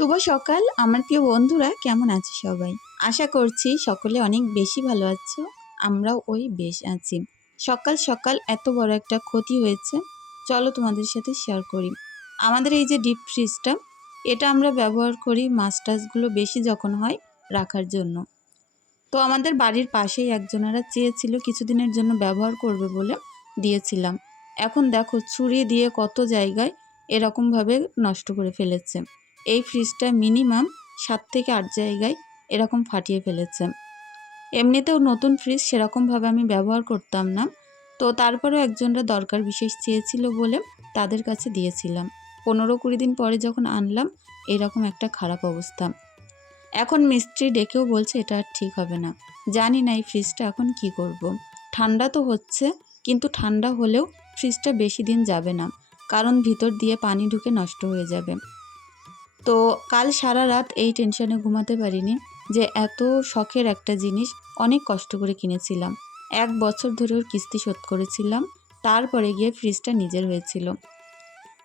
শুভ সকাল আমার প্রিয় বন্ধুরা, কেমন আছো সবাই? আশা করছি সকলে অনেক বেশি ভালো আছো। আমরাও ওই বেশ আছি। সকাল সকাল এত বড় একটা ক্ষতি হয়েছে, চলো তোমাদের সাথে শেয়ার করি। আমাদের এই যে ডিপ ফ্রিজটা, এটা আমরা ব্যবহার করি মাছ টাছগুলো বেশি যখন হয় রাখার জন্য। তো আমাদের বাড়ির পাশেই একজনেরা চেয়েছিল কিছুদিনের জন্য ব্যবহার করবে বলে দিয়েছিলাম। এখন দেখো ছুরি দিয়ে কত জায়গায় এরকমভাবে নষ্ট করে ফেলেছে। এই ফ্রিজটা মিনিমাম 7 থেকে 8 জায়গায় এরকম ফাটিয়ে ফেলেছে। এমনিতেও নতুন ফ্রিজ সেরকমভাবে আমি ব্যবহার করতাম না, তো তারপরেও একজনরা দরকার বিশেষ চেয়েছিল বলে তাদের কাছে দিয়েছিলাম। 15-20 দিন পরে যখন আনলাম, এরকম একটা খারাপ অবস্থা। এখন মিস্ত্রি ডেকেও বলছে এটা আর ঠিক হবে না। জানি না এই ফ্রিজটা এখন কি করব। ঠান্ডা তো হচ্ছে, কিন্তু ঠান্ডা হলেও ফ্রিজটা বেশি দিন যাবে না, কারণ ভিতর দিয়ে পানি ঢুকে নষ্ট হয়ে যাবে। তো কাল সারা রাত এই টেনশনে ঘুমাতে পারিনি যে এত শখের একটা জিনিস অনেক কষ্ট করে কিনেছিলাম। 1 বছর ধরে ওর কিস্তি শোধ করেছিলাম, তারপরে গিয়ে ফ্রিজটা নিজের হয়েছিল।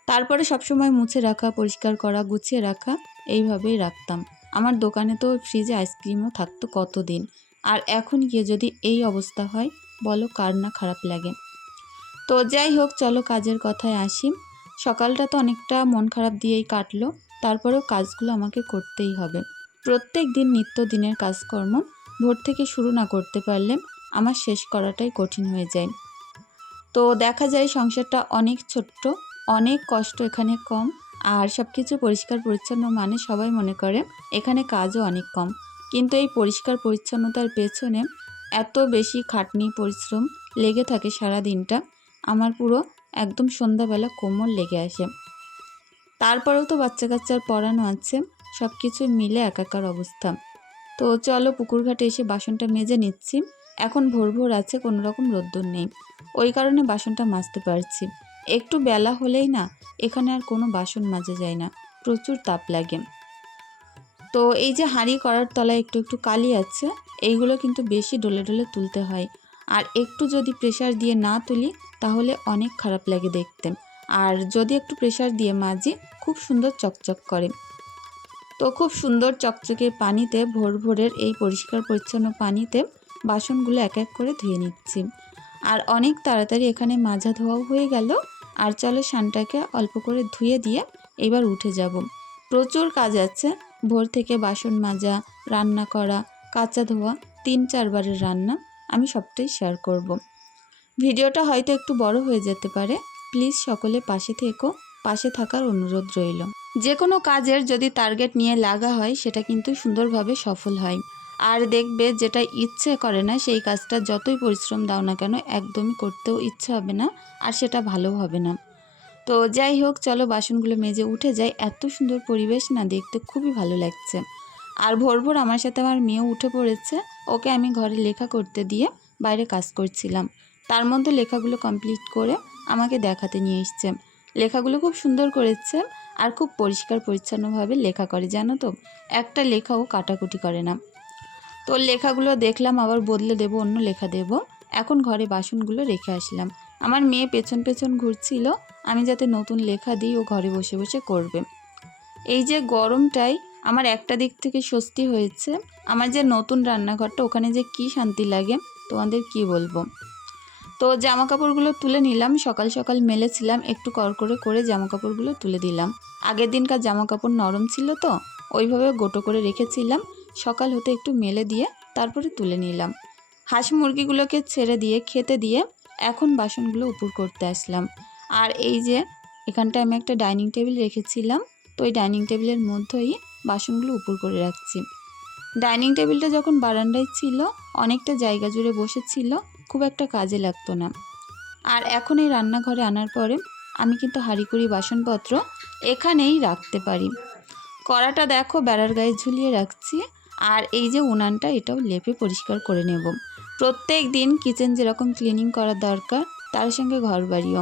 তারপরে সবসময় মুছে রাখা, পরিষ্কার করা, গুছিয়ে রাখা, এইভাবেই রাখতাম। আমার দোকানে তো ফ্রিজে আইসক্রিমও থাকতো কতদিন। আর এখন গিয়ে যদি এই অবস্থা হয়, বলো কার না খারাপ লাগে। তো যাই হোক, চলো কাজের কথায় আসি। সকালটা তো অনেকটা মন খারাপ দিয়েই কাটলো, তারপরেও কাজগুলো আমাকে করতেই হবে। প্রত্যেক দিন নিত্য দিনের কাজকর্ম ভোর থেকে শুরু না করতে পারলে আমার শেষ করাটাই কঠিন হয়ে যায়। তো দেখা যায় সংসারটা অনেক ছোট্ট, অনেক কষ্ট এখানে কম, আর সব কিছু পরিষ্কার পরিচ্ছন্ন মানে সবাই মনে করে এখানে কাজও অনেক কম। কিন্তু এই পরিষ্কার পরিচ্ছন্নতার পেছনে এত বেশি খাটনি পরিশ্রম লেগে থাকে সারা দিনটা, আমার পুরো একদম সন্ধ্যাবেলা কোমর লেগে আসে। তারপরেও তো বাচ্চা কাচ্চার পড়ানো আছে, সব কিছু মিলে একাকার অবস্থা। তো চলো পুকুর ঘাটে এসে বাসনটা মেজে নিচ্ছি। এখন ভোর ভোর আছে, কোনো রকম রোদ্দুর নেই, ওই কারণে বাসনটা মাজতে পারছি। একটু বেলা হলেই না এখানে আর কোনো বাসন মাজা যায় না, প্রচুর তাপ লাগে। তো এই যে হাঁড়ি করার তলায় একটু একটু কালি আছে, এইগুলো কিন্তু বেশি ডলে ডলে তুলতে হয়। আর একটু যদি প্রেসার দিয়ে না তুলি তাহলে অনেক খারাপ লাগে দেখতে। আর যদি একটু প্রেসার দিয়ে মাজি, খুব সুন্দর চকচক করে। তো খুব সুন্দর চকচকে পানিতে, ভোর ভোরের এই পরিষ্কার পরিচ্ছন্ন পানিতে বাসনগুলো এক এক করে ধুয়ে নিচ্ছি। আর অনেক তাড়াতাড়ি এখানে মাজা ধোয়াও হয়ে গেল। আর চলো সানটাকে অল্প করে ধুয়ে দিয়ে এবার উঠে যাব। প্রচুর কাজ আছে, ভোর থেকে বাসন মাজা, রান্না করা, কাচা ধোয়া, 3-4 বারের রান্না, আমি সবটাই শেয়ার করব। ভিডিওটা হয়তো একটু বড় হয়ে যেতে পারে, প্লিজ সকলে পাশে থেকো, পাশে থাকার অনুরোধ রইল। যে কোনো কাজের যদি টার্গেট নিয়ে লাগা হয় সেটা কিন্তু সুন্দরভাবে সফল হয়। আর দেখবে যেটা ইচ্ছে করে না সেই কাজটা যতই পরিশ্রম দাও না কেন একদমই করতেও ইচ্ছে হবে না, আর সেটা ভালো হবে না। তো যাই হোক, চলো বাসনগুলো মেজে উঠে যাই। এত সুন্দর পরিবেশ না, দেখতে খুবই ভালো লাগছে। আর ভোর ভোর আমার সাথে আমার মেয়েও উঠে পড়েছে, ওকে আমি ঘরে লেখা করতে দিয়ে বাইরে কাজ করছিলাম। তার মধ্যে লেখাগুলো কমপ্লিট করে আমাকে দেখাতে নিয়ে এসছে। লেখাগুলো খুব সুন্দর করেছে, আর খুব পরিষ্কার পরিচ্ছন্নভাবে লেখা করে, জানো তো, একটা লেখাও কাটাকুটি করে না। তো লেখাগুলো দেখলাম, আবার বদলে দেব, অন্য লেখা দেব। এখন ঘরে বাসনগুলো রেখে আসলাম। আমার মেয়ে পেছন পেছন ঘুরছিল, আমি যাতে নতুন লেখা দিই ও ঘরে বসে বসে করবে। এই যে গরমটায় আমার একটা দিক থেকে স্বস্তি হয়েছে, আমার যে নতুন রান্নাঘরটা, ওখানে যে কি শান্তি লাগে তোমাদের কি বলবো। তো জামা কাপড়গুলো তুলে নিলাম, সকাল সকাল মেলেছিলাম, একটু কড়কড়ে করে জামা কাপড়গুলো তুলে দিলাম। আগের দিনকার জামা কাপড় নরম ছিল তো ওইভাবে গোটো করে রেখেছিলাম, সকাল হতে একটু মেলে দিয়ে তারপরে তুলে নিলাম। হাঁস মুরগিগুলোকে ছেড়ে দিয়ে খেতে দিয়ে এখন বাসনগুলো উপর করতে আসলাম। আর এই যে এখানটায় আমি একটা ডাইনিং টেবিল রেখেছিলাম, তো ওই ডাইনিং টেবিলের মধ্যেই বাসনগুলো উপর করে রাখছি। ডাইনিং টেবিলটা যখন বারান্দায় ছিল, অনেকটা জায়গা জুড়ে বসেছিল, খুব একটা কাজে লাগতো না। আর এখন এই রান্নাঘরে আনার পরে আমি কিন্তু হাঁড়িকুড়ি বাসনপত্র এখানেই রাখতে পারি। কড়াটা দেখো বেড়ার গায়ে ঝুলিয়ে রাখছি। আর এই যে উনানটা, এটাও লেপে পরিষ্কার করে নেব। প্রত্যেক দিন কিচেন যেরকম ক্লিনিং করা দরকার, তার সঙ্গে ঘর বাড়িও।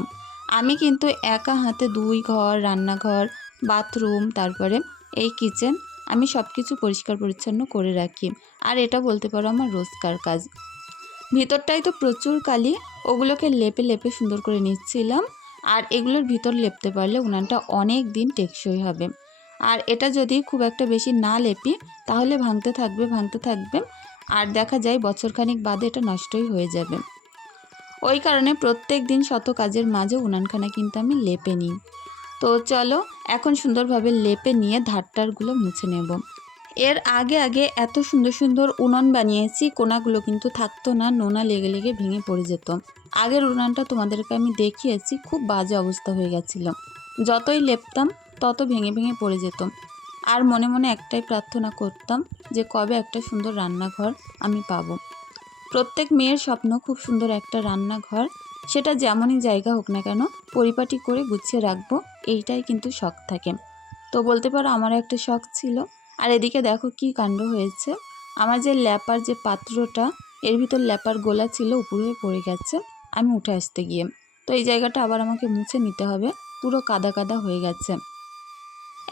আমি কিন্তু একা হাতে 2 ঘর, রান্নাঘর, বাথরুম, তারপরে এই কিচেন, আমি সব কিছু পরিষ্কার পরিচ্ছন্ন করে রাখি। আর এটা বলতে পারো আমার রোজকার কাজ। ভিতরটাই তো প্রচুর কালি, ওগুলোকে লেপে লেপে সুন্দর করে নিচ্ছিলাম। আর এগুলোর ভিতর লেপতে পারলে উনানটা অনেক দিন টেকসই হবে। আর এটা যদি খুব একটা বেশি না লেপি তাহলে ভাঙতে থাকবে আর দেখা যায় বছরখানিক বাদে এটা নষ্টই হয়ে যাবে। ওই কারণে প্রত্যেক দিন শত কাজের মাঝে উনানখানা কিন্তু আমি লেপে নিই। তো চলো এখন সুন্দরভাবে লেপে নিয়ে ধারটারগুলো মুছে নেব। এর আগে এত সুন্দর উনান বানিয়েছি, কোনাগুলো কিন্তু থাকতো না, নোনা লেগে লেগে ভেঙে পড়ে যেত। আগের উনানটা তোমাদেরকে আমি দেখিয়েছি, খুব বাজে অবস্থা হয়ে গেছিলো। যতই লেপতাম তত ভেঙে ভেঙে পড়ে যেত। আর মনে মনে একটাই প্রার্থনা করতাম যে কবে একটা সুন্দর রান্নাঘর আমি পাবো। প্রত্যেক মেয়ের স্বপ্ন খুব সুন্দর একটা রান্নাঘর, সেটা যেমনই জায়গা হোক না কেন পরিপাটি করে গুছিয়ে রাখবো, এইটাই কিন্তু শখ থাকে। তো বলতে পারো আমারও একটা শখ ছিল। আর এদিকে দেখো কি কাণ্ড হয়েছে, আমার যে ল্যাপার যে পাত্রটা এর ভিতর ল্যাপার গোলা ছিল উপরে পড়ে গেছে আমি উঠে আসতে গিয়ে। তো এই জায়গাটা আবার আমাকে মুছে নিতে হবে, পুরো কাদা কাদা হয়ে গেছে।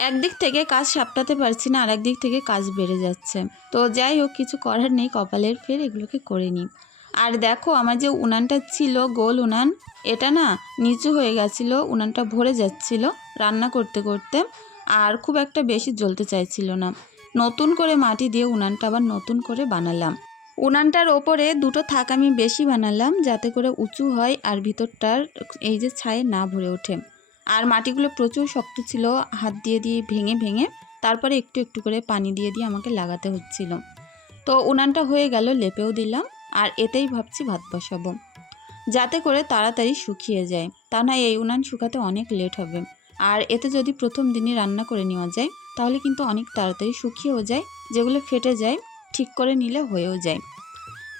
একদিক থেকে কাজ সাপটাতে পারছি না, আর একদিক থেকে কাজ বেড়ে যাচ্ছে। তো যাই হোক, কিছু করার নেই, কপালের ফের এগুলোকে করে নিই। আর দেখো আমার যে উনানটা ছিল গোল উনান, এটা না নিচু হয়ে গেছিলো, উনানটা ভরে যাচ্ছিল রান্না করতে করতে, আর খুব একটা বেশি জ্বলতে চাইছিল না। নতুন করে মাটি দিয়ে উনানটা আবার নতুন করে বানালাম। উনানটার ওপরে দুটো থাক আমি বেশি বানালাম যাতে করে উঁচু হয় আর ভিতরটার এই যে ছায়ে না ভরে ওঠে। আর মাটিগুলো প্রচুর শক্ত ছিল, হাত দিয়ে দিয়ে ভেঙে ভেঙে তারপরে একটু একটু করে পানি দিয়ে দিয়ে আমাকে লাগাতে হচ্ছিল। তো উনানটা হয়ে গেল, লেপেও দিলাম। আর এতেই ভাবছি ভাত বসাবো যাতে করে তাড়াতাড়ি শুকিয়ে যায়, তা না এই উনান শুকাতে অনেক লেট হবে। আর এতে যদি প্রথম দিনই রান্না করে নেওয়া যায় তাহলে কিন্তু অনেক তাড়াতাড়ি শুকিয়েও যায়, যেগুলো ফেটে যায় ঠিক করে নিলে হয়েও যায়।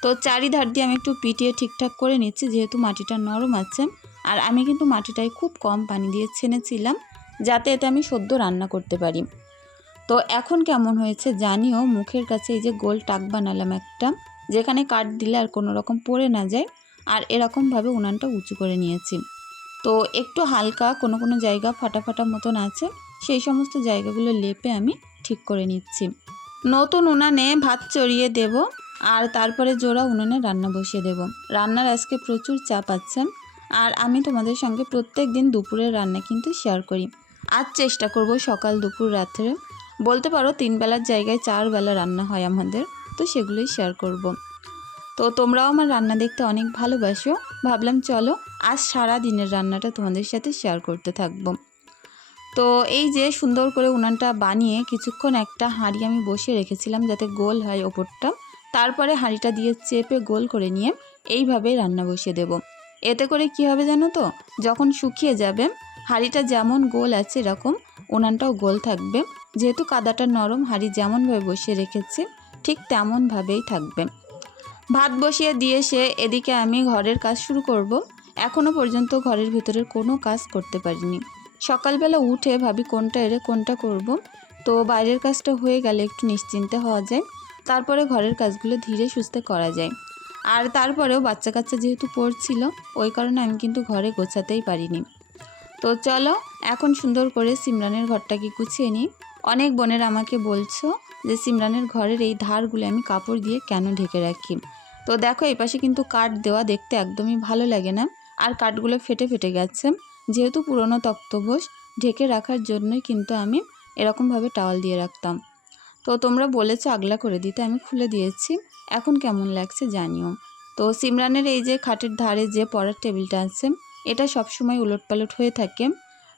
তো চারিধার দিয়ে আমি একটু পিটিয়ে ঠিকঠাক করে নিচ্ছি, যেহেতু মাটিটা নরম আছে। আর আমি কিন্তু মাটিটায় খুব কম পানি দিয়ে ছেনেছিলাম যাতে এটা আমি সদ্য রান্না করতে পারি। তো এখন কেমন হয়েছে জানিও। মুখের কাছে এই যে গোল টাক বানালাম একটা, যেখানে কাঠ দিলে আর কোনো রকম পড়ে না যায়। আর এরকমভাবে উনানটা উঁচু করে নিয়েছি। তো একটু হালকা কোনো কোনো জায়গা ফাটা ফাটা মতন আছে, সেই সমস্ত জায়গাগুলো লেপে আমি ঠিক করে নিচ্ছি। নতুন উনানে ভাত চড়িয়ে দেব আর তারপরে জোড়া উনুনে রান্না বসিয়ে দেব। রান্নার আজকে প্রচুর চাপ আছে, আর আমি তোমাদের সঙ্গে প্রত্যেক দিন দুপুরের রান্না কিন্তু শেয়ার করি। আজ চেষ্টা করব সকাল দুপুর রাত্রে, বলতে পারো 3 বেলার জায়গায় 4 বেলা রান্না হয় আমাদের, তো সেগুলোই শেয়ার করব। তো তোমরাও আমার রান্না দেখতে অনেক ভালোবাসো, ভাবলাম চলো আজ সারা দিনের রান্নাটা তোমাদের সাথে শেয়ার করতে থাকবো। তো এই যে সুন্দর করে উনানটা বানিয়ে কিছুক্ষণ একটা হাঁড়ি আমি বসিয়ে রেখেছিলাম যাতে গোল হয় ওপরটা, তারপরে হাঁড়িটা দিয়ে চেপে গোল করে নিয়ে এইভাবে রান্না বসিয়ে দেব। এতে করে কি হবে জানো তো, যখন শুকিয়ে যাবে হাঁড়িটা যেমন গোল আছে এরকম উনানটাও গোল থাকবে, যেহেতু কাদাটা নরম হাঁড়ি যেমনভাবে বসিয়ে রেখেছি ঠিক তেমনভাবেই থাকবে। ভাত বসিয়ে দিয়ে এদিকে আমি ঘরের কাজ শুরু করব। এখনও পর্যন্ত ঘরের ভিতরের কোনো কাজ করতে পারিনি। সকালবেলা উঠে ভাবি কোনটা এরে কোনটা করব, তো বাইরের কাজটা হয়ে গেলে একটু নিশ্চিন্তে হওয়া যায়, তারপরে ঘরের কাজগুলো ধীরে সুস্থে করা যায়। আর তারপরেও বাচ্চা কাচ্চা যেহেতু পড়ছিল ওই কারণে আমি কিন্তু ঘরে গোছাতেই পারিনি। তো চলো এখন সুন্দর করে সিমরানের ঘরটাকে গুছিয়ে নিই। অনেক বোনেরা আমাকে বলছো যে সিমরানের ঘরের এই ধারগুলো আমি কাপড় দিয়ে কেন ঢেকে রাখি। তো দেখো এই পাশে কিন্তু কাঠ দেওয়া দেখতে একদমই ভালো লাগে না, আর কাঠগুলো ফেটে ফেটে গেছে। যেহেতু পুরনো তক্তপোষ, ঢেকে রাখার জন্যই কিন্তু আমি এরকমভাবে টাওয়াল দিয়ে রাখতাম। তো তোমরা বলেছো আগলা করে দিতে, আমি খুলে দিয়েছি। এখন কেমন লাগছে জানিও। তো সিমরানের এই যে খাটের ধারে যে পড়ার টেবিলটা আছে এটা সবসময় উলটপালট হয়ে থাকে,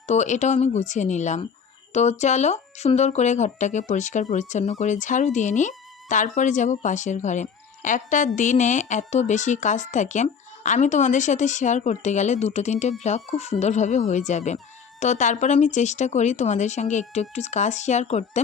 তো এটাও আমি গুছিয়ে নিলাম। তো চলো সুন্দর করে ঘরটাকে পরিষ্কার পরিচ্ছন্ন করে ঝাড়ু দিয়ে নিই, তারপরে যাব পাশের ঘরে। একটা দিনে এত বেশি কাজ থাকে, আমি তোমাদের সাথে শেয়ার করতে গেলে 2-3টে ব্লগ খুব সুন্দরভাবে হয়ে যাবে। তো তারপর আমি চেষ্টা করি তোমাদের সঙ্গে একটু একটু কাজ শেয়ার করতে।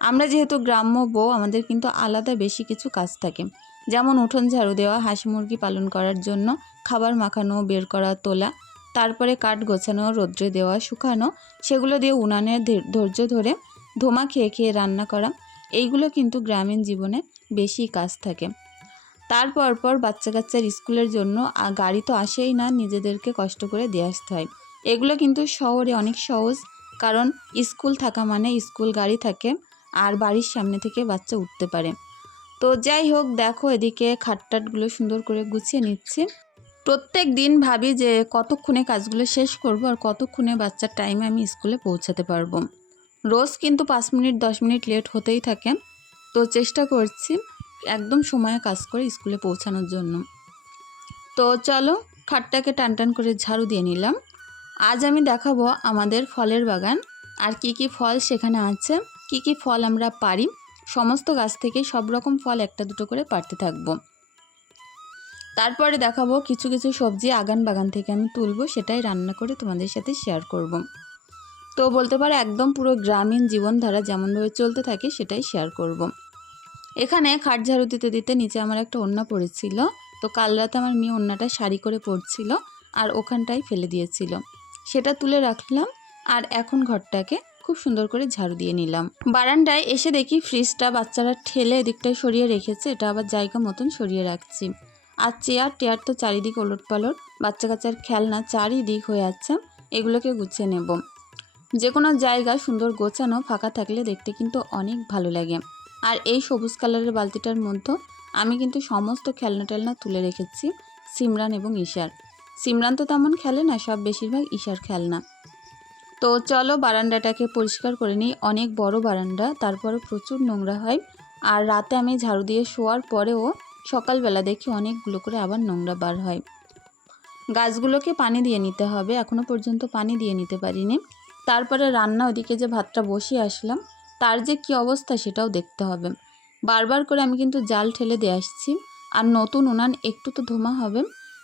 আমরা যেহেতু গ্রাম্য বউ, আমাদের কিন্তু আলাদা বেশি কিছু কাজ থাকে, যেমন উঠোন ঝাড়ু দেওয়া, হাঁস মুরগি পালন করার জন্য খাবার মাখানো, বের করা, তোলা, তারপরে কাঠ গোছানো, রোদ্রে দেওয়া, শুকানো, সেগুলো দিয়ে উনানের ধৈর্য ধরে ধোঁয়া খেয়ে খেয়ে রান্না করা, এইগুলো কিন্তু গ্রামীণ জীবনে বেশি কাজ থাকে। তারপর পর বাচ্চা কাচ্চার স্কুলের জন্য গাড়ি তো আসেই না, নিজেদেরকে কষ্ট করে দিয়ে আসতে হয়। এগুলো কিন্তু শহরে অনেক সহজ, কারণ স্কুল থাকা মানে স্কুল গাড়ি থাকে আর বাড়ির সামনে থেকে বাচ্চা উঠতে পারে। তো যাই হোক, দেখো এদিকে খাটটাটগুলো সুন্দর করে গুছিয়ে নিচ্ছি। প্রত্যেক দিন ভাবি যে কতক্ষণে কাজগুলো শেষ করব আর কতক্ষণে বাচ্চার টাইমে আমি স্কুলে পৌঁছাতে পারবো। রোজ কিন্তু 5 মিনিট 10 মিনিট লেট হতেই থাকে। তো চেষ্টা করছি একদম সময়ে কাজ করে স্কুলে পৌঁছানোর জন্য। তো চলো খাটটাকে টান টান করে ঝাড়ু দিয়ে নিলাম। আজ আমি দেখাবো আমাদের ফলের বাগান আর কি কি ফল সেখানে আছে, কি কি ফল আমরা পারি। সমস্ত গাছ থেকে সব রকম ফল একটা দুটো করে পারতে থাকবো। তারপরে দেখাবো কিছু কিছু সবজি আগান বাগান থেকে আমি তুলবো, সেটাই রান্না করে তোমাদের সাথে শেয়ার করব। তো বলতে পারো একদম পুরো গ্রামীণ জীবনধারা যেমনভাবে চলতে থাকে সেটাই শেয়ার করব। এখানে খাট ঝাড়ু দিতে দিতে নিচে আমার একটা ওড়না পড়েছিল। তো কাল রাতে আমার মেয়ে ওড়নাটা শাড়ি করে পরছিল আর ওখানটাই ফেলে দিয়েছিল, সেটা তুলে রাখলাম। আর এখন ঘরটাকে খুব সুন্দর করে ঝাড়ু দিয়ে নিলাম। বারান্দায় এসে দেখি ফ্রিজটা বাচ্চারা ঠেলে এদিকটায় সরিয়ে রেখেছে, এটা আবার জায়গা মতন সরিয়ে রাখছি। আর চেয়ার তো চারিদিক ওলট পালট, বাচ্চা কাচ্চার খেলনা চারিদিক হয়ে আছে, এগুলোকে গুছিয়ে নেব। যে কোনো জায়গা সুন্দর গোছানো ফাঁকা থাকলে দেখতে কিন্তু অনেক ভালো লাগে। আর এই সবুজ কালারের বালতিটার মধ্যে আমি কিন্তু সমস্ত খেলনা টেলনা তুলে রেখেছি সিমরান এবং ঈশার। সিমরান তো তেমন খেলে না, সব বেশিরভাগ ঈশার খেলনা। তো চলো বারান্দাটাকে পরিষ্কার করে নিই, অনেক বড় বারান্দা, তারপরে প্রচুর নোংরা হয়। আর রাতে আমি ঝাড়ু দিয়ে শোয়ার পরেও সকালবেলা দেখি অনেকগুলো করে আবার নোংরা বার হয়। গাছগুলোকে পানি দিয়ে নিতে হবে, এখনও পর্যন্ত পানি দিয়ে নিতে পারিনি। তারপরে রান্না, ওদিকে যে ভাতটা বসিয়ে আসলাম তার যে কী অবস্থা সেটাও দেখতে হবে। বারবার করে আমি কিন্তু জাল ঠেলে দিয়ে আসছি। আর নতুন উনান একটু তো ধোঁয়া হবে,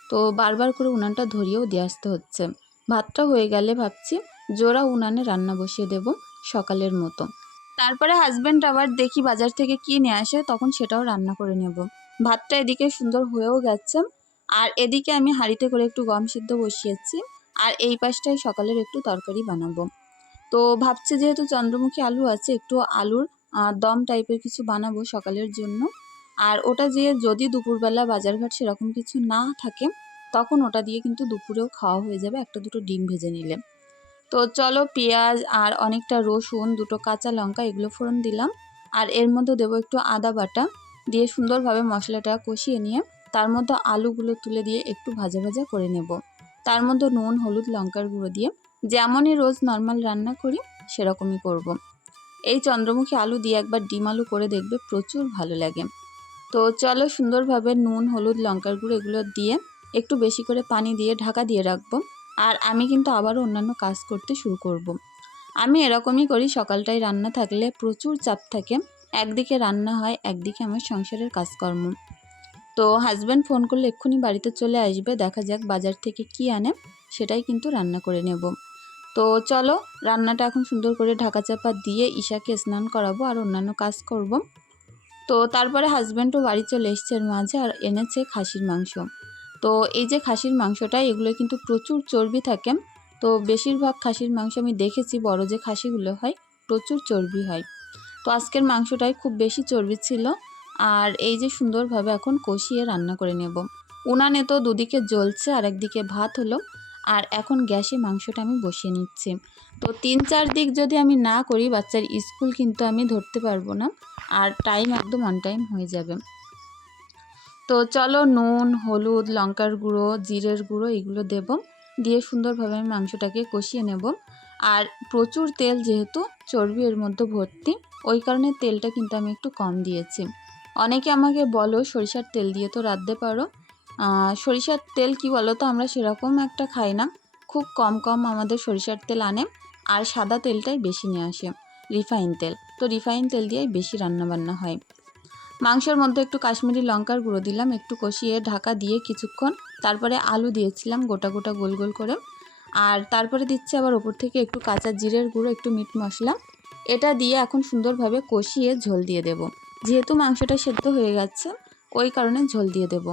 তো বারবার করে উনানটা ধরিয়েও দিয়ে আসতে হচ্ছে। ভাতটা হয়ে গেলে ভাবছি জোড়া উনানে রান্না বসিয়ে দেব সকালের মতো। তারপরে হাজব্যান্ড আবার দেখি বাজার থেকে কী নিয়ে আসে, তখন সেটাও রান্না করে নেব। ভাতটা এদিকে সুন্দর হয়েও গেছে। আর এদিকে আমি হাঁড়িতে করে একটু গম সিদ্ধ বসিয়েছি। আর এই পাশটায় সকালের একটু তরকারি বানাবো। তো ভাবছি যেহেতু চন্দ্রমুখী আলু আছে, একটু আলুর দম টাইপের কিছু বানাবো সকালের জন্য। আর ওটা যে যদি দুপুরবেলা বাজারঘাট সেরকম কিছু না থাকে তখন ওটা দিয়ে কিন্তু দুপুরেও খাওয়া হয়ে যাবে, একটা দুটো ডিম ভেজে নিলে। তো চলো পেঁয়াজ আর অনেকটা রসুন, দুটো কাঁচা লঙ্কা এগুলো ফোড়ন দিলাম। আর এর মধ্যে দেবো একটু আদা বাটা, দিয়ে সুন্দরভাবে মশলাটা কষিয়ে নিয়ে তার মধ্যে আলুগুলো তুলে দিয়ে একটু ভাজা ভাজা করে নেব। তার মধ্যে নুন হলুদ লঙ্কার গুঁড়ো দিয়ে যেমনই রোজ নর্মাল রান্না করি সেরকমই করব। এই চন্দ্রমুখী আলু দিয়ে একবার ডিম আলু করে দেখবে, প্রচুর ভালো লাগে। তো চলো সুন্দরভাবে নুন হলুদ লঙ্কার গুঁড়ো এগুলো দিয়ে একটু বেশি করে পানি দিয়ে ঢাকা দিয়ে রাখবো। আর আমি কিন্তু আবারও অন্যান্য কাজ করতে শুরু করব। আমি এরকমই করি, সকালটায় রান্না থাকলে প্রচুর চাপ থাকে, একদিকে রান্না হয় একদিকে আমার সংসারের কাজকর্ম। তো হাজব্যান্ড ফোন করলে এক্ষুনি বাড়িতে চলে আসবে, দেখা যাক বাজার থেকে কি আনে সেটাই কিন্তু রান্না করে নেব। তো চলো রান্নাটা এখন সুন্দর করে ঢাকা চাপা দিয়ে ঈশাকে স্নান করাবো আর অন্যান্য কাজ করব। তো তারপরে হাজব্যান্ডও বাড়ি চলে এসছে এর মাঝে, আর এনেছে খাসির মাংস। তো এই যে খাসির মাংসটা, এগুলো কিন্তু প্রচুর চর্বি থাকে। তো বেশিরভাগ খাসির মাংস আমি দেখেছি বড় যে খাসিগুলো হয় প্রচুর চর্বি হয়। তো আজকের মাংসটাই খুব বেশি চর্বি ছিল। আর এই যে সুন্দরভাবে এখন কষিয়ে রান্না করে নেব। উনানে তো দুদিকে জ্বলছে আর একদিকে ভাত হলো। আর এখন গ্যাসে মাংসটা আমি বসিয়ে নিচ্ছি। তো 3-4 দিক যদি আমি না করি বাচ্চার স্কুল কিন্তু আমি ধরতে পারবো না, আর টাইম একদম অন টাইম হয়ে যাবে। তো চলো নুন হলুদ লঙ্কার গুঁড়ো জিরের গুঁড়ো এগুলো দেব, দিয়ে সুন্দরভাবে আমি মাংসটাকে কষিয়ে নেব। আর প্রচুর তেল, যেহেতু চর্বি এর মধ্যে ভর্তি, ওই কারণে তেলটা কিন্তু আমি একটু কম দিয়েছি। অনেকে আমাকে বলো সরিষার তেল দিয়ে তো রাঁধতে পারো। সরিষার তেল কি বলো তো, আমরা সেরকম একটা খাই না, খুব কম কম আমাদের সরিষার তেল আনে। আর সাদা তেলটাই বেশি নিয়ে আসে, রিফাইন তেল। তো রিফাইন তেল দিয়েই বেশি রান্নাবান্না হয়। মাংসের মধ্যে একটু কাশ্মীরি লঙ্কার গুঁড়ো দিলাম, একটু কষিয়ে ঢাকা দিয়ে কিছুক্ষণ। তারপরে আলু দিয়েছিলাম গোটা গোটা গোল গোল করে। আর তারপরে দিচ্ছি আবার ওপর থেকে একটু কাঁচা জিরের গুঁড়ো, একটু মিট মশলা। এটা দিয়ে এখন সুন্দরভাবে কষিয়ে ঝোল দিয়ে দেব। যেহেতু মাংসটা সেদ্ধ হয়ে গেছে ওই কারণে ঝোল দিয়ে দেব।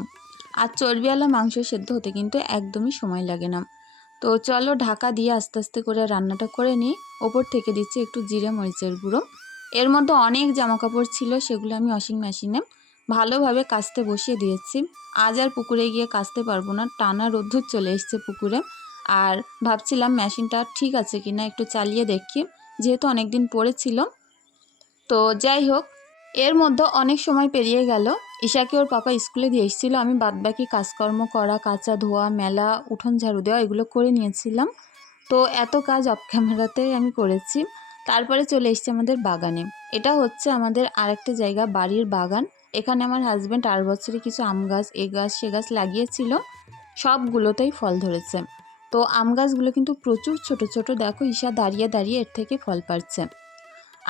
আর চর্বিওয়ালা মাংস সেদ্ধ হতে কিন্তু একদমই সময় লাগে না। তো চলো ঢাকা দিয়ে আস্তে আস্তে করে রান্নাটা করে নিই। ওপর থেকে দিচ্ছি একটু জিরে মরিচের গুঁড়ো। এর মধ্যে অনেক জামাকাপড় ছিল, সেগুলো আমি ওয়াশিং মেশিনে ভালোভাবে কাচতে বসিয়ে দিয়েছি। আজ আর পুকুরে গিয়ে কাচতে পারবো না, টানা রোদ্দুর চলে এসছে পুকুরে। আর ভাবছিলাম মেশিনটা ঠিক আছে কিনা একটু চালিয়ে দেখি, যেহেতু অনেক দিন পড়েছিল। তো যাই হোক, এর মধ্যে অনেক সময় পেরিয়ে গেল। ঈশাকে ওর পাপা স্কুলে দিয়ে এসেছিল, আমি বাদবাকি কাজকর্ম করা, কাচা ধোয়া মেলা উঠোন ঝাড়ু দেওয়া এগুলো করে নিয়েছিলাম। তো এত কাজ অফ ক্যামেরাতেই আমি করেছি। তারপরে চলে এসেছি আমাদের বাগানে। এটা হচ্ছে আমাদের আরেকটা জায়গা, বাড়ির বাগান। এখানে আমার হাজব্যান্ড আর বছরে কিছু আম গাছ, এ গাছ, সে গাছ লাগিয়েছিল, সবগুলোতেই ফল ধরেছে। তো আম গাছগুলো কিন্তু প্রচুর ছোট ছোট, দেখো ঈশা দাঁড়িয়ে দাঁড়িয়ে এর থেকে ফল পাড়ছে।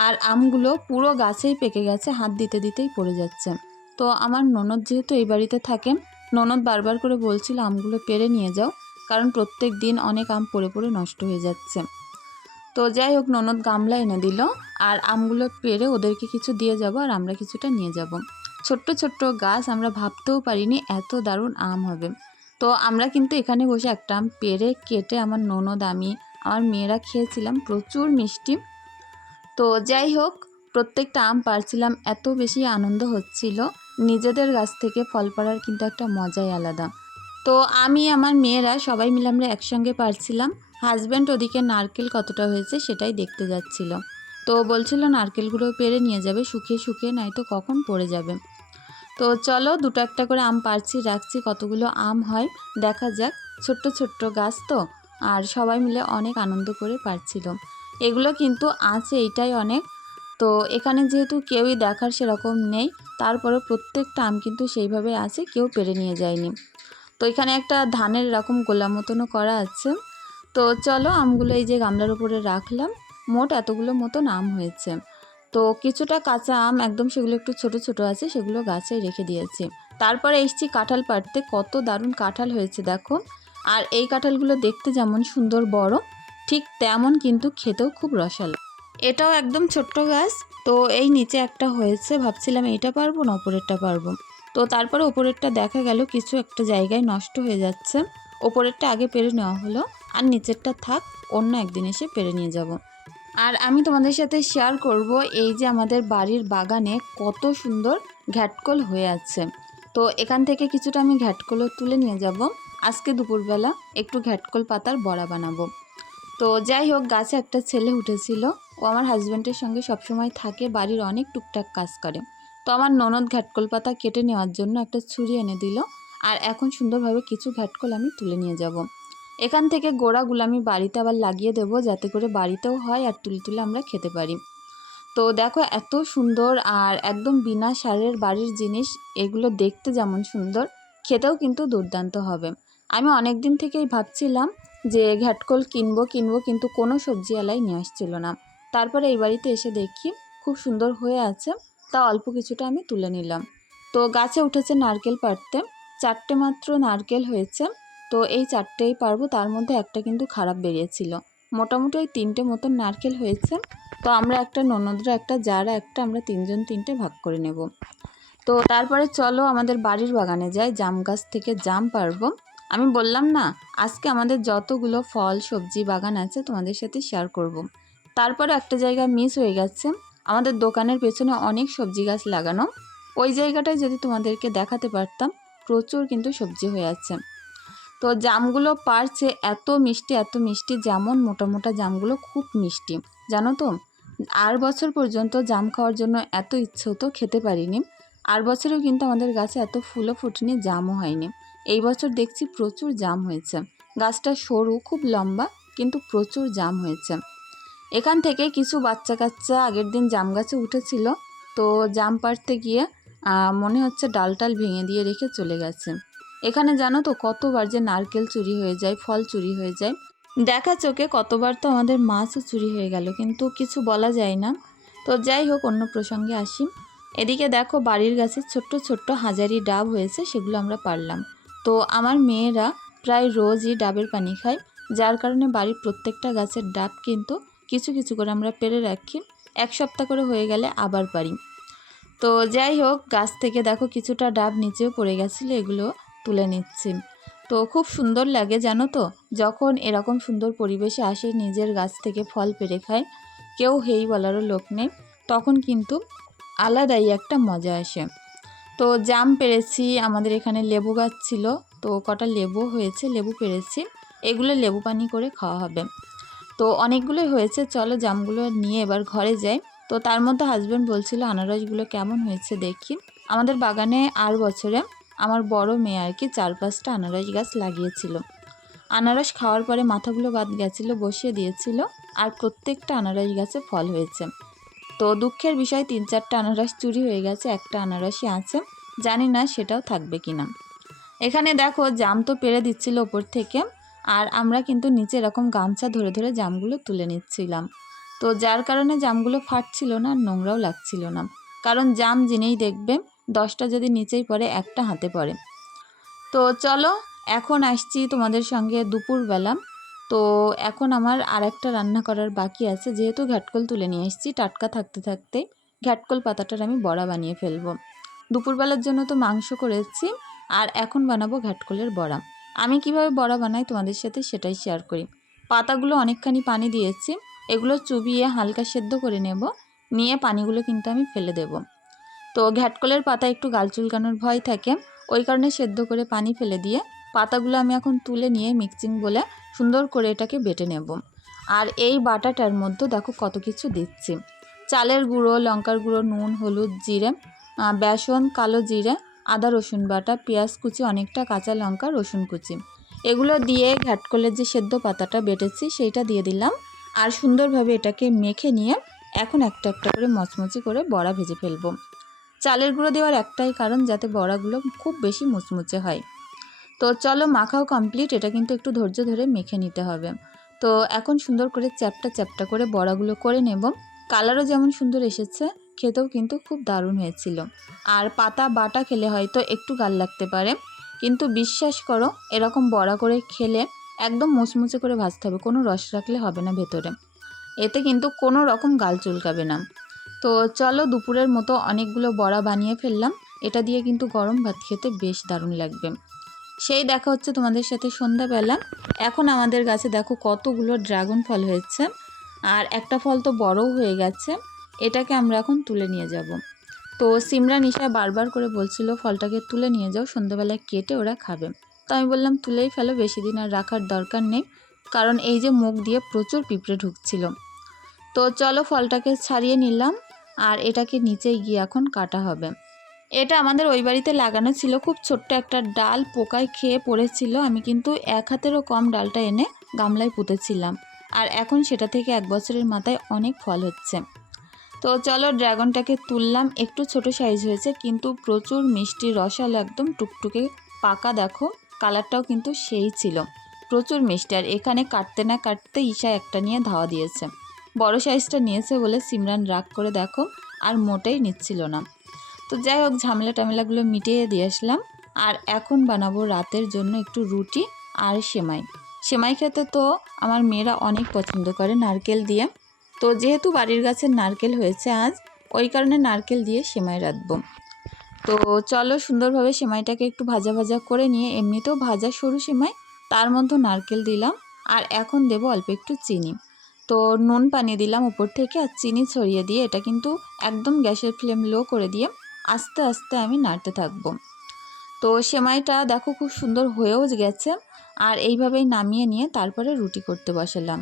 আর আমগুলো পুরো গাছেই পেকে গেছে, হাত দিতে দিতেই পড়ে যাচ্ছে। তো আমার ননদ যেহেতু এই বাড়িতে থাকে, ননদ বারবার করে বলছিল আমগুলো পেড়ে নিয়ে যাও, কারণ প্রত্যেক দিন অনেক আম পড়ে পড়ে নষ্ট হয়ে যাচ্ছে। তো যাই হোক, ননদ গামলা এনে দিল, আর আমগুলো পেড়ে ওদেরকে কিছু দিয়ে যাব আর আমরা কিছুটা নিয়ে যাব। ছোট্ট ছোট্ট গাছ, আমরা ভাবতেও পারিনি এত দারুণ আম হবে। তো আমরা কিন্তু এখানে বসে একটা আম পেড়ে কেটে আমার ননদ, আমি, আমার মেয়েরা খেয়েছিলাম, প্রচুর মিষ্টি। তো যাই হোক, প্রত্যেকটা আম পাড়ছিলাম, এত বেশি আনন্দ হচ্ছিল। নিজেদের গাছ থেকে ফল পাড়ার কিন্তু একটা মজাই আলাদা। তো আমি, আমার মেয়েরা সবাই মিলে আমরা একসঙ্গে পারছিলাম। হাজব্যান্ড ওদিকে নারকেল কতটা হয়েছে সেটাই দেখতে যাচ্ছিল। তো বলছিল নারকেলগুলো পেড়ে নিয়ে যাবে, শুকিয়ে শুকিয়ে, নয়তো কখন পড়ে যাবে। তো চলো, দুটো একটা করে আম পারছি, রাখছি, কতগুলো আম হয় দেখা যাক। ছোট্ট ছোট্ট গাছ তো, আর সবাই মিলে অনেক আনন্দ করে পারছিল। এগুলো কিন্তু আছে, এইটাই অনেক। তো এখানে যেহেতু কেউই দেখার সেরকম নেই, তারপরে প্রত্যেকটা আম কিন্তু সেইভাবে আছে, কেউ পেড়ে নিয়ে যায়নি। তো এখানে একটা ধানের এরকম গোলা মতনও করা আছে। তো চলো, আমগুলো এই যে গামলার উপরে রাখলাম, মোট এতগুলো মতন আম হয়েছে। তো কিছুটা কাঁচা আম একদম, সেগুলো একটু ছোট ছোট আছে, সেগুলো গাছে রেখে দিয়েছি। তারপরে এসছি কাঁঠাল পাড়তে, কত দারুণ কাঁঠাল হয়েছে দেখো। আর এই কাঁঠালগুলো দেখতে যেমন সুন্দর বড়, ঠিক তেমন কিন্তু খেতেও খুব রসালো। এটাও একদম ছোট্ট গাছ। তো এই নিচে একটা হয়েছে, ভাবছিলাম এইটা পারবো না ওপরেরটা পারবো। তো তারপরে ওপরেরটা দেখা গেল কিছু একটা জায়গায় নষ্ট হয়ে যাচ্ছে, ওপরেরটা আগে পেরে নেওয়া হলো, আর নিচেরটা থাক, অন্য একদিন এসে পেরে নিয়ে যাব। আর আমি তোমাদের সাথে শেয়ার করব, এই যে আমাদের বাড়ির বাগানে কত সুন্দর ঘ্যাটকল হয়ে আছে। তো এখান থেকে কিছুটা আমি ঘ্যাটকলও তুলে নিয়ে যাব, আজকে দুপুরবেলা একটু ঘ্যাটকল পাতার বড়া বানাবো। তো যাই হোক, গাছে একটা ছেলে উঠেছিল, ও আমার হাজব্যান্ডের সঙ্গে সবসময় থাকে, বাড়ির অনেক টুকটাক কাজ করে। তো আমার ননদ ঘ্যাটকল পাতা কেটে নেওয়ার জন্য একটা ছুরি এনে দিল, আর এখন সুন্দরভাবে কিছু ঘ্যাটকল আমি তুলে নিয়ে যাব। এখান থেকে গোড়াগুলো আমি বাড়িতে আবার লাগিয়ে দেব, যাতে করে বাড়িতেও হয় আর তুলে তুলে আমরা খেতে পারি। তো দেখো এত সুন্দর, আর একদম বিনা সারের বাড়ির জিনিস, এগুলো দেখতে যেমন সুন্দর, খেতেও কিন্তু দুর্দান্ত হবে। আমি অনেক দিন থেকেই ভাবছিলাম যে ঘ্যাটকল কিনবো কিনবো, কিন্তু কোনো সবজিওয়ালাই নিয়ে আসছিল না। তারপরে এই বাড়িতে এসে দেখি খুব সুন্দর হয়ে আছে, তা অল্প কিছুটা আমি তুলে নিলাম। তো গাছে উঠেছে নারকেল পাড়তে, 4টে মাত্র নারকেল হয়েছে। তো এই 4টেই পারবো, তার মধ্যে একটা কিন্তু খারাপ বেরিয়েছিল। মোটামুটি ওই 3টে মতন নারকেল হয়েছে। তো আমরা একটা, ননদরা একটা, যারা একটা, আমরা 3জন 3টে ভাগ করে নেব। তো তারপরে চলো আমাদের বাড়ির বাগানে যাই, জাম গাছ থেকে জাম পারবো। আমি বললাম না, আজকে আমাদের যতগুলো ফল সবজি বাগান আছে তোমাদের সাথে শেয়ার করব। তারপরে একটা জায়গা মিস হয়ে গেছে, আমাদের দোকানের পেছনে অনেক সবজি গাছ লাগানো, ওই জায়গাটায় যদি তোমাদেরকে দেখাতে পারতাম, প্রচুর কিন্তু সবজি হয়ে আছে। তো জামগুলো পারছে, এত মিষ্টি এত মিষ্টি, যেমন মোটা মোটা জামগুলো খুব মিষ্টি, জানো তো। আর বছর পর্যন্ত জাম খাওয়ার জন্য এত ইচ্ছে হতো, খেতে পারিনি। আর বছরেও কিন্তু আমাদের গাছে এত ফুলও ফুটেনি, জামও হয়নি। এই বছর দেখছি প্রচুর জাম হয়েছে, গাছটা সরু, খুব লম্বা, কিন্তু প্রচুর জাম হয়েছে। এখান থেকে কিছু বাচ্চা কাচ্চা আগের দিন জাম গাছে উঠেছিল, তো জাম পাড়তে গিয়ে মনে হচ্ছে ডাল টাল ভেঙে দিয়ে রেখে চলে গেছে। এখানে জানো তো কতবার যে নারকেল চুরি হয়ে যায়, ফল চুরি হয়ে যায়, দেখা চোখে কতবার তো আমাদের মাছও চুরি হয়ে গেল, কিন্তু কিছু বলা যায় না। তো যাই হোক, অন্য প্রসঙ্গে আসি। এদিকে দেখো বাড়ির গাছে ছোট্ট ছোট্ট হাজারি ডাব হয়েছে, সেগুলো আমরা পারলাম। তো আমার মেয়েরা প্রায় রোজই ডাবের পানি খায়, যার কারণে বাড়ির প্রত্যেকটা গাছের ডাব কিন্তু কিছু কিছু করে আমরা পেরে রাখি, 1 সপ্তাহ করে হয়ে গেলে আবার পারি। তো যাই হোক, গাছ থেকে দেখো কিছুটা ডাব নিচেও পড়ে গেছিলো, এগুলো তুলে নিচ্ছি। তো খুব সুন্দর লাগে জানো তো, যখন এরকম সুন্দর পরিবেশে আসে, নিজের গাছ থেকে ফল পেড়ে খায়, কেউ হেই বলারও লোক নেই, তখন কিন্তু আলাদাই একটা মজা আসে। তো জাম পেড়েছি, আমাদের এখানে লেবু গাছ ছিল, তো কটা লেবু হয়েছে, লেবু পেড়েছি, এগুলো লেবু পানি করে খাওয়া হবে। তো অনেকগুলোই হয়েছে, চলো জামগুলো নিয়ে এবার ঘরে যাই। তো তার মধ্যে হাজব্যান্ড বলছিল আনারসগুলো কেমন হয়েছে দেখি। আমাদের বাগানে আর বছরে আমার বড় মেয়ে আর কি 4-5টা আনারস গাছ লাগিয়েছিল। আনারস খাওয়ার পরে মাথাগুলো বাদ গেছিলো, বসিয়ে দিয়েছিল, আর প্রত্যেকটা আনারস গাছে ফল হয়েছে। তো দুঃখের বিষয় 3-4টা আনারস চুরি হয়ে গেছে, একটা আনারসই আছে, জানি না সেটাও থাকবে কি না। এখানে দেখো জাম তো পেড়ে দিচ্ছিল ওপর থেকে, আর আমরা কিন্তু নিচে এরকম গামছা ধরে ধরে জামগুলো তুলে নিচ্ছিলাম। তো যার কারণে জামগুলো ফাটছিল না, নোংরাও লাগছিল না, কারণ জাম যিনিই দেখবে 10টা যদি নিচেই পড়ে একটা হাতে পড়ে। তো চলো এখন আসছি তোমাদের সঙ্গে দুপুরবেলা। তো এখন আমার আরেকটা রান্না করার বাকি আছে, যেহেতু ঘ্যাটকল তুলে নিয়ে এসেছি, টাটকা থাকতে থাকতে ঘ্যাটকল পাতাটার আমি বড়া বানিয়ে ফেলবো। দুপুরবেলার জন্য তো মাংস করেছি, আর এখন বানাবো ঘ্যাটকলের বড়া। আমি কিভাবে বড়া বানাই তোমাদের সাথে সেটাই শেয়ার করি। পাতাগুলো অনেকখানি পানি দিয়েছি, এগুলো চুবিয়ে হালকা সেদ্ধ করে নেব, নিয়ে পানিগুলো কিন্তু আমি ফেলে দেব। তো ঘ্যাটকলের পাতা একটু গাল চুলকানোর ভয় থাকে, ওই কারণে সেদ্ধ করে পানি ফেলে দিয়ে পাতাগুলো আমি এখন তুলে নিয়ে মিক্সিং বলে সুন্দর করে এটাকে বেটে নেব। আর এই বাটাটার মধ্যে দেখো কত কিছু দিচ্ছি: চালের গুঁড়ো, লঙ্কার গুঁড়ো, নুন, হলুদ, জিরে, বেসন, কালো জিরে, আদা রসুন বাটা, পেঁয়াজ কুচি, অনেকটা কাঁচা লঙ্কা, রসুন কুচি, এগুলো দিয়ে ঘ্যাটকলের যে সেদ্ধ পাতাটা বেটেছি সেইটা দিয়ে দিলাম। আর সুন্দরভাবে এটাকে মেখে নিয়ে এখন একটা একটা করে মচমচে করে বড়া ভেজে ফেলবো। চালের গুঁড়ো দেওয়ার একটাই কারণ, যাতে বড়াগুলো খুব বেশি মুচমুচে হয়। তো চলো মাখাও কমপ্লিট, এটা কিন্তু একটু ধৈর্য ধরে মেখে নিতে হবে। তো এখন সুন্দর করে চ্যাপটা চ্যাপটা করে বড়াগুলো করে নেব। কালারও যেমন সুন্দর এসেছে, খেতেও কিন্তু খুব দারুণ হয়েছিল। আর পাতা বাটা খেলে হয়তো একটু গাল লাগতে পারে, কিন্তু বিশ্বাস করো এরকম বড়া করে খেলে একদম মুচমুচে করে ভাজতে হবে, কোনো রস রাখলে হবে না ভেতরে, এতে কিন্তু কোনো রকম গাল চুলকাবে না। তো চলো দুপুরের মতো অনেকগুলো বড়া বানিয়ে ফেললাম, এটা দিয়ে কিন্তু গরম ভাত খেতে বেশ দারুণ লাগবে। সেই দেখা হচ্ছে তোমাদের সাথে সন্ধ্যাবেলা। এখন আমাদের গাছে দেখো কতগুলো ড্রাগন ফল হয়েছে, আর একটা ফল তো বড়ও হয়ে গেছে, এটাকে আমরা এখন তুলে নিয়ে যাব। তো সিমরান ঈশা বারবার করে বলছিল ফলটাকে তুলে নিয়ে যাও, সন্ধ্যাবেলায় কেটে ওরা খাবে। তো আমি বললাম তুলেই ফেলো, বেশি দিন আর রাখার দরকার নেই, কারণ এই যে মুখ দিয়ে প্রচুর পিঁপড়ে ঢুকছিল। তো চলো ফলটাকে ছাড়িয়ে নিলাম, আর এটাকে নিচেই গিয়ে এখন কাটা হবে। এটা আমাদের ওই বাড়িতে লাগানো ছিল, খুব ছোট্ট একটা ডাল পোকায় খেয়ে পড়েছিল, আমি কিন্তু 1 হাতেরও কম ডালটা এনে গামলায় পুঁতেছিলাম, আর এখন সেটা থেকে 1 বছরের মাথায় অনেক ফল হচ্ছে। তো চলো ড্রাগনটাকে তুললাম, একটু ছোট সাইজ হয়েছে কিন্তু প্রচুর মিষ্টি, রসালো, একদম টুকটুকে পাকা, দেখো কালারটাও কিন্তু সেই ছিল, প্রচুর মিষ্টি। আর এখানে কাটতে না কাটতে ঈশা একটা নিয়ে ধাওয়া দিয়েছে, বড় সাইজটা নিয়েছে বলে সিমরান রাগ করে দেখো আর মোটেই নিচ্ছিল না। তো যাই হোক ঝামেলা টামেলাগুলো মিটিয়ে দিয়ে আসলাম, আর এখন বানাবো রাতের জন্য একটু রুটি আর সেমাই। সেমাই খেতে তো আমার মেয়েরা অনেক পছন্দ করে নারকেল দিয়ে, তো যেহেতু বাড়ির গাছের নারকেল হয়েছে আজ, ওই কারণে নারকেল দিয়ে সেমাই রাঁধবো। তো চলো সুন্দরভাবে সেমাইটাকে একটু ভাজা ভাজা করে নিয়ে, এমনিতেও ভাজা সরু সেমাই, তার মধ্যে নারকেল দিলাম, আর এখন দেব অল্প একটু চিনি। তো নুন পানি দিলাম উপর থেকে, আর চিনি ছড়িয়ে দিয়ে এটা কিন্তু একদম গ্যাসের ফ্লেম লো করে দিয়ে আস্তে আস্তে আমি নাড়তে থাকবো। তো সেমাইটা দেখো খুব সুন্দর হয়েও গেছে, আর এইভাবেই নামিয়ে নিয়ে তারপরে রুটি করতে বসালাম।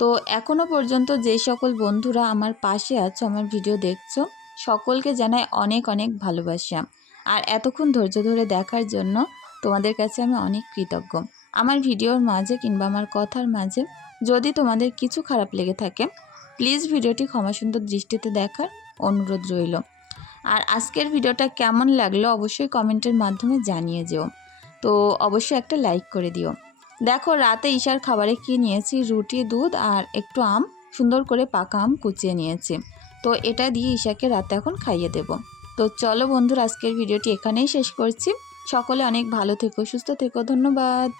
তো এখনও পর্যন্ত যেই সকল বন্ধুরা আমার পাশে আছো, আমার ভিডিও দেখছো, সকলকে জানাই অনেক অনেক ভালোবাসা। আর এতক্ষণ ধৈর্য ধরে দেখার জন্য তোমাদের কাছে আমি অনেক কৃতজ্ঞ। আমার ভিডিওর মাঝে কিংবা আমার কথার মাঝে যদি তোমাদের কিছু খারাপ লেগে থাকে, প্লিজ ভিডিওটি ক্ষমাসুন্দর দৃষ্টিতে দেখার অনুরোধ রইল। আর আজকের ভিডিওটা কেমন লাগলো অবশ্যই কমেন্টের মাধ্যমে জানিয়ে যেও। তো অবশ্যই একটা লাইক করে দিও। দেখো রাতে ঈশার খাবারে কি নিয়েছি, রুটি, দুধ আর একটু আম, সুন্দর করে পাকা আম কুচিয়ে নিয়েছি। তো এটা দিয়ে ঈশাকে রাতে এখন খাইয়ে দেব। তো চলো বন্ধুরা আজকের ভিডিওটি এখানেই শেষ করছি। সকলে অনেক ভালো থেকো, সুস্থ থেকো, ধন্যবাদ।